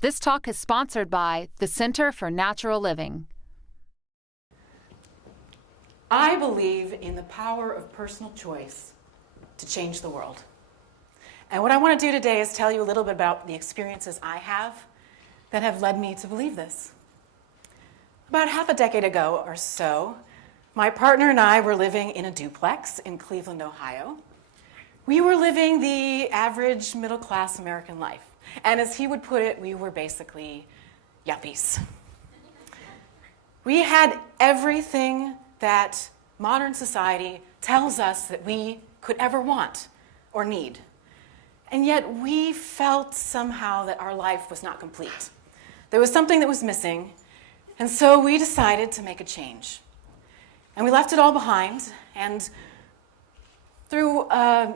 This talk is sponsored by the Center for Natural Living. I believe in the power of personal choice to change the world. And what I want to do today is tell you a little bit about the experiences I have that have led me to believe this. About half a decade ago or so, my partner and I were living in a duplex in Cleveland, Ohio. We were living the average middle-class American life. And as he would put it, we were basically yuppies. We had everything that modern society tells us that we could ever want or need. And yet we felt somehow that our life was not complete. There was something that was missing, and so we decided to make a change. And we left it all behind, and through an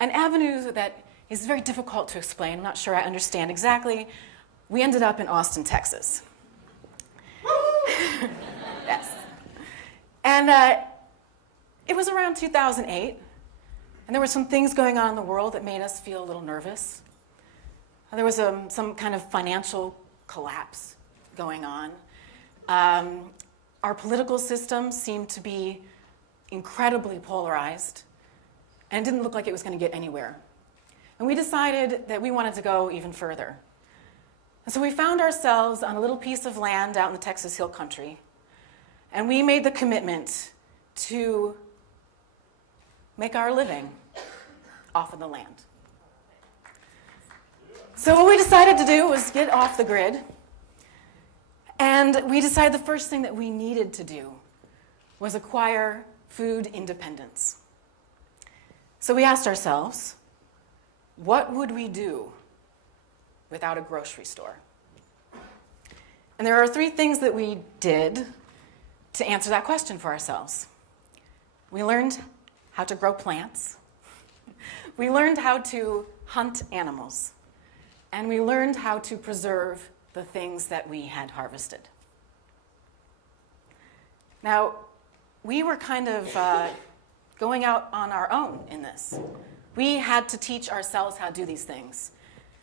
avenue that is very difficult to explain, I'm not sure I understand exactly, we ended up in Austin, Texas. Yes. And it was around 2008, and there were some things going on in the world that made us feel a little nervous. There was some kind of financial collapse going on. Our political system seemed to be incredibly polarized, and it didn't look like it was going to get anywhere. And we decided that we wanted to go even further. And so we found ourselves on a little piece of land out in the Texas Hill Country, and we made the commitment to make our living off of the land. So what we decided to do was get off the grid, and we decided the first thing that we needed to do was acquire food independence. So we asked ourselves, what would we do without a grocery store? And there are three things that we did to answer that question for ourselves. We learned how to grow plants. We learned how to hunt animals. And we learned how to preserve the things that we had harvested. Now, we were kind of going out on our own in this. We had to teach ourselves how to do these things.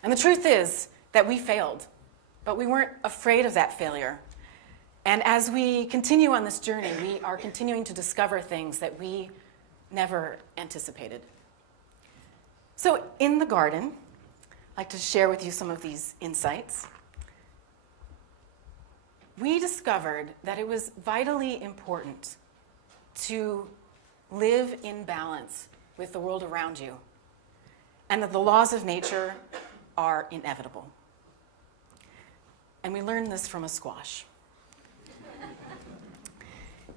And the truth is that we failed, but we weren't afraid of that failure. And as we continue on this journey, we are continuing to discover things that we never anticipated. So in the garden, I'd like to share with you some of these insights. We discovered that it was vitally important to live in balance with the world around you, and that the laws of nature are inevitable. And we learned this from a squash.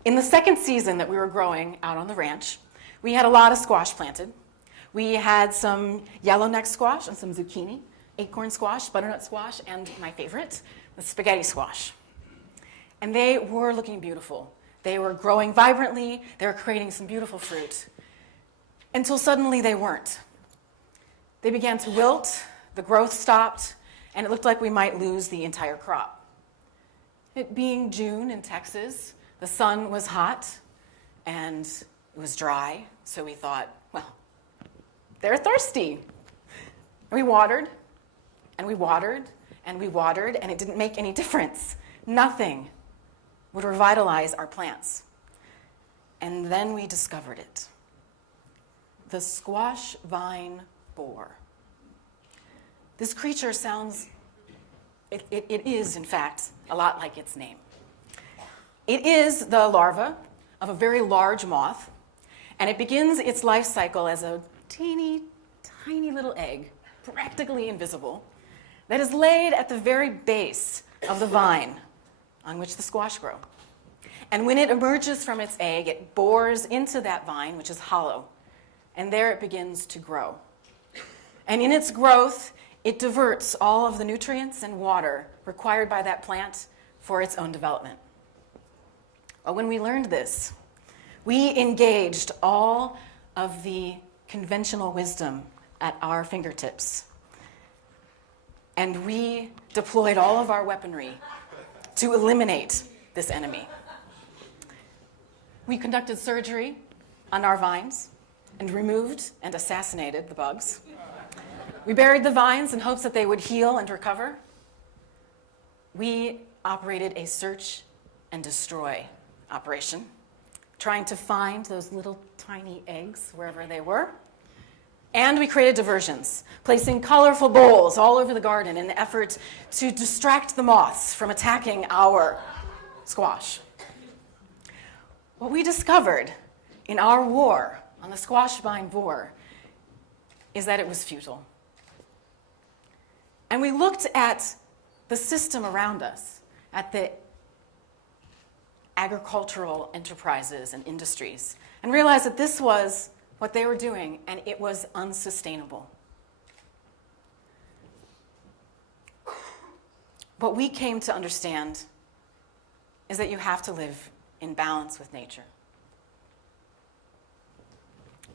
In the second season that we were growing out on the ranch, we had a lot of squash planted. We had some yellowneck squash and some zucchini, acorn squash, butternut squash, and my favorite, the spaghetti squash. And they were looking beautiful. They were growing vibrantly. They were creating some beautiful fruit. Until suddenly they weren't. They began to wilt, the growth stopped, and it looked like we might lose the entire crop. It being June in Texas, the sun was hot and it was dry, so we thought, well, they're thirsty. And we watered, and we watered, and we watered, and it didn't make any difference. Nothing would revitalize our plants. And then we discovered it. The squash vine borer. This creature sounds, it is in fact a lot like its name. It is the larva of a very large moth, and it begins its life cycle as a teeny, tiny little egg, practically invisible, that is laid at the very base of the vine on which the squash grow. And when it emerges from its egg, it bores into that vine, which is hollow, and there it begins to grow. And in its growth, it diverts all of the nutrients and water required by that plant for its own development. But when we learned this, we engaged all of the conventional wisdom at our fingertips. And we deployed all of our weaponry to eliminate this enemy. We conducted surgery on our vines and removed and assassinated the bugs. We buried the vines in hopes that they would heal and recover. we operated a search and destroy operation, trying to find those little tiny eggs wherever they were. And we created diversions, placing colorful bowls all over the garden in the effort to distract the moths from attacking our squash. What we discovered in our war on the squash vine borer is that it was futile. And we looked at the system around us, at the agricultural enterprises and industries, and realized that this was what they were doing, and it was unsustainable. What we came to understand is that you have to live in balance with nature.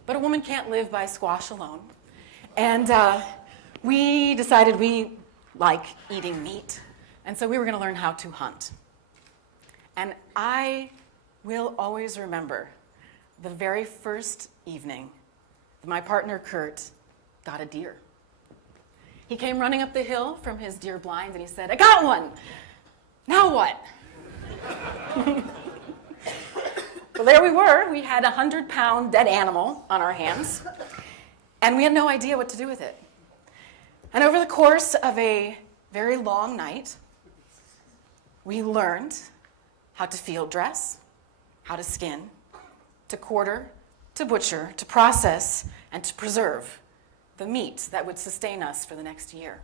But a woman can't live by squash alone. And we decided we like eating meat, and so we were going to learn how to hunt. And I will always remember the very first evening that my partner Kurt got a deer. He came running up the hill from his deer blind and he said, "I got one! Now what?" Well, there we were. We had a 100-pound dead animal on our hands, and we had no idea what to do with it. And over the course of a very long night, we learned how to field dress, how to skin, to quarter, to butcher, to process, and to preserve the meat that would sustain us for the next year.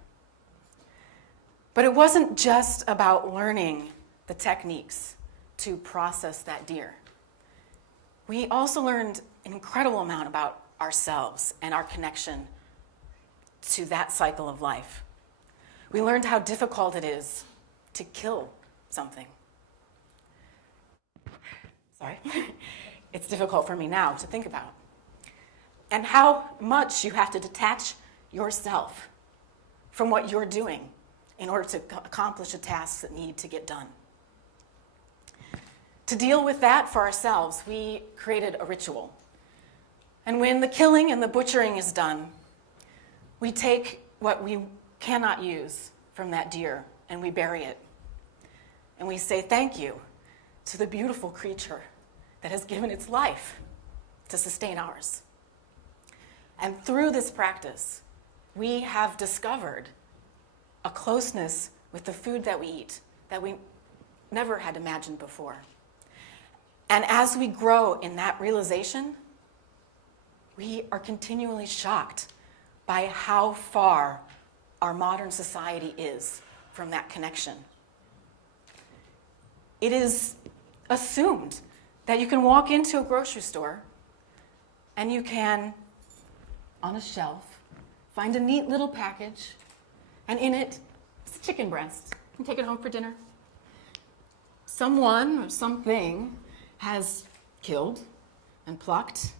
But it wasn't just about learning the techniques to process that deer. We also learned an incredible amount about ourselves and our connection to that cycle of life. We learned how difficult it is to kill something. Sorry. It's difficult for me now to think about. And how much you have to detach yourself from what you're doing in order to accomplish the tasks that need to get done. To deal with that for ourselves, we created a ritual. And when the killing and the butchering is done, we take what we cannot use from that deer and we bury it. And we say thank you to the beautiful creature that has given its life to sustain ours. And through this practice, we have discovered a closeness with the food that we eat that we never had imagined before. And as we grow in that realization, we are continually shocked by how far our modern society is from that connection. It is assumed that you can walk into a grocery store and you can, on a shelf, find a neat little package, and in it is a chicken breast. You can take it home for dinner. Someone or something has killed and plucked,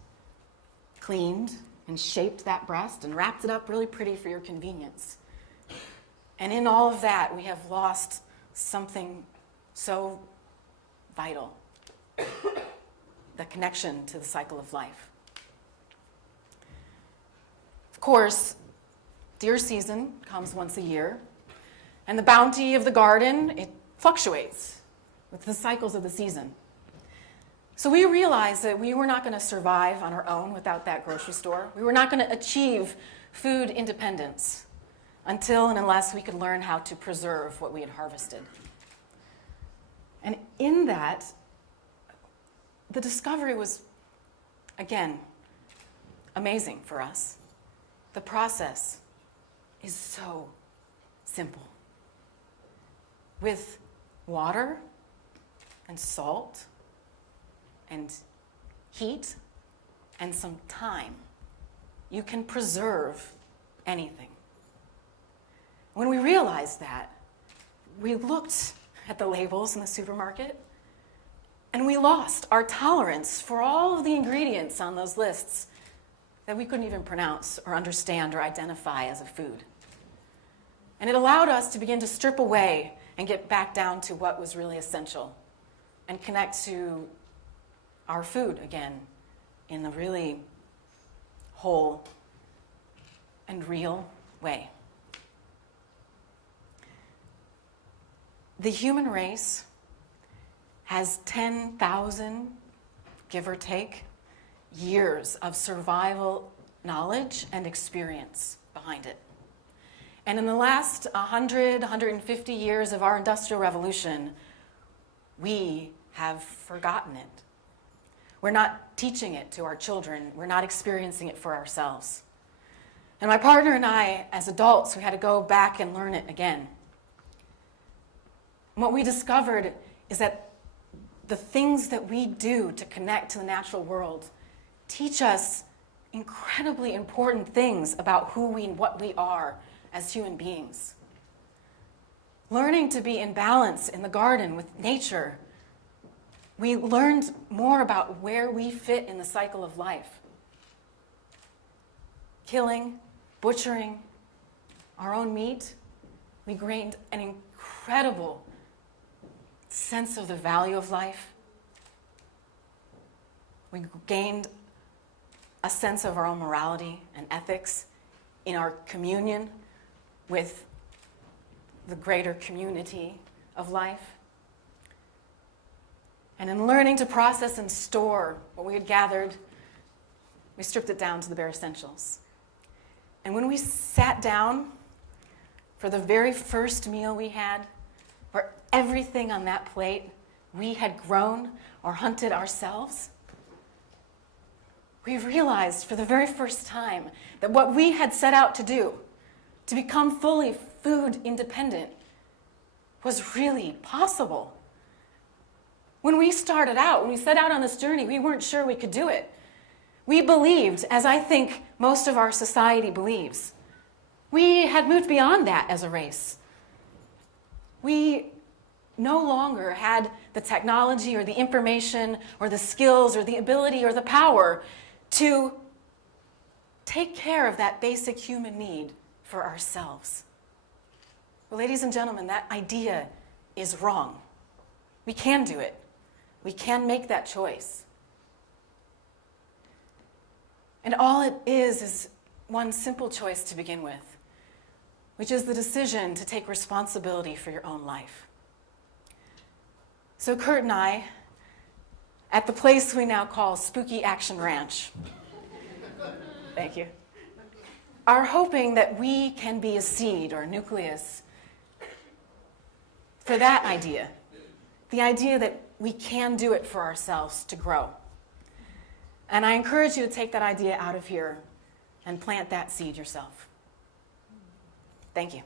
cleaned, and shaped that breast and wrapped it up really pretty for your convenience. And in all of that, we have lost something so vital, the connection to the cycle of life. Of course, deer season comes once a year, and the bounty of the garden, it fluctuates with the cycles of the season. So we realized that we were not going to survive on our own without that grocery store. We were not going to achieve food independence until and unless we could learn how to preserve what we had harvested. And in that, the discovery was, again, amazing for us. The process is so simple. With water and salt and heat and some time, you can preserve anything. When we realized that, we looked at the labels in the supermarket and we lost our tolerance for all of the ingredients on those lists that we couldn't even pronounce or understand or identify as a food. And it allowed us to begin to strip away and get back down to what was really essential and connect to our food again in a really whole and real way. The human race has 10,000, give or take, years of survival knowledge and experience behind it. And in the last 100, 150 years of our Industrial Revolution, we have forgotten it. We're not teaching it to our children. We're not experiencing it for ourselves. And my partner and I, as adults, we had to go back and learn it again. And what we discovered is that the things that we do to connect to the natural world teach us incredibly important things about who we and what we are as human beings. Learning to be in balance in the garden with nature, we learned more about where we fit in the cycle of life. Killing, butchering our own meat, we gained an incredible sense of the value of life. We gained a sense of our own morality and ethics in our communion with the greater community of life. And in learning to process and store what we had gathered, we stripped it down to the bare essentials. And when we sat down for the very first meal we had, where everything on that plate we had grown or hunted ourselves, we realized for the very first time that what we had set out to do, to become fully food independent, was really possible. When we started out, when we set out on this journey, we weren't sure we could do it. We believed, as I think most of our society believes, we had moved beyond that as a race. We no longer had the technology or the information or the skills or the ability or the power to take care of that basic human need for ourselves. Well, ladies and gentlemen, that idea is wrong. We can do it. We can make that choice. And all it is one simple choice to begin with, which is the decision to take responsibility for your own life. So Kurt and I, at the place we now call Spooky Action Ranch, thank you, are hoping that we can be a seed or a nucleus for that idea, the idea that we can do it for ourselves to grow. And I encourage you to take that idea out of here and plant that seed yourself. Thank you.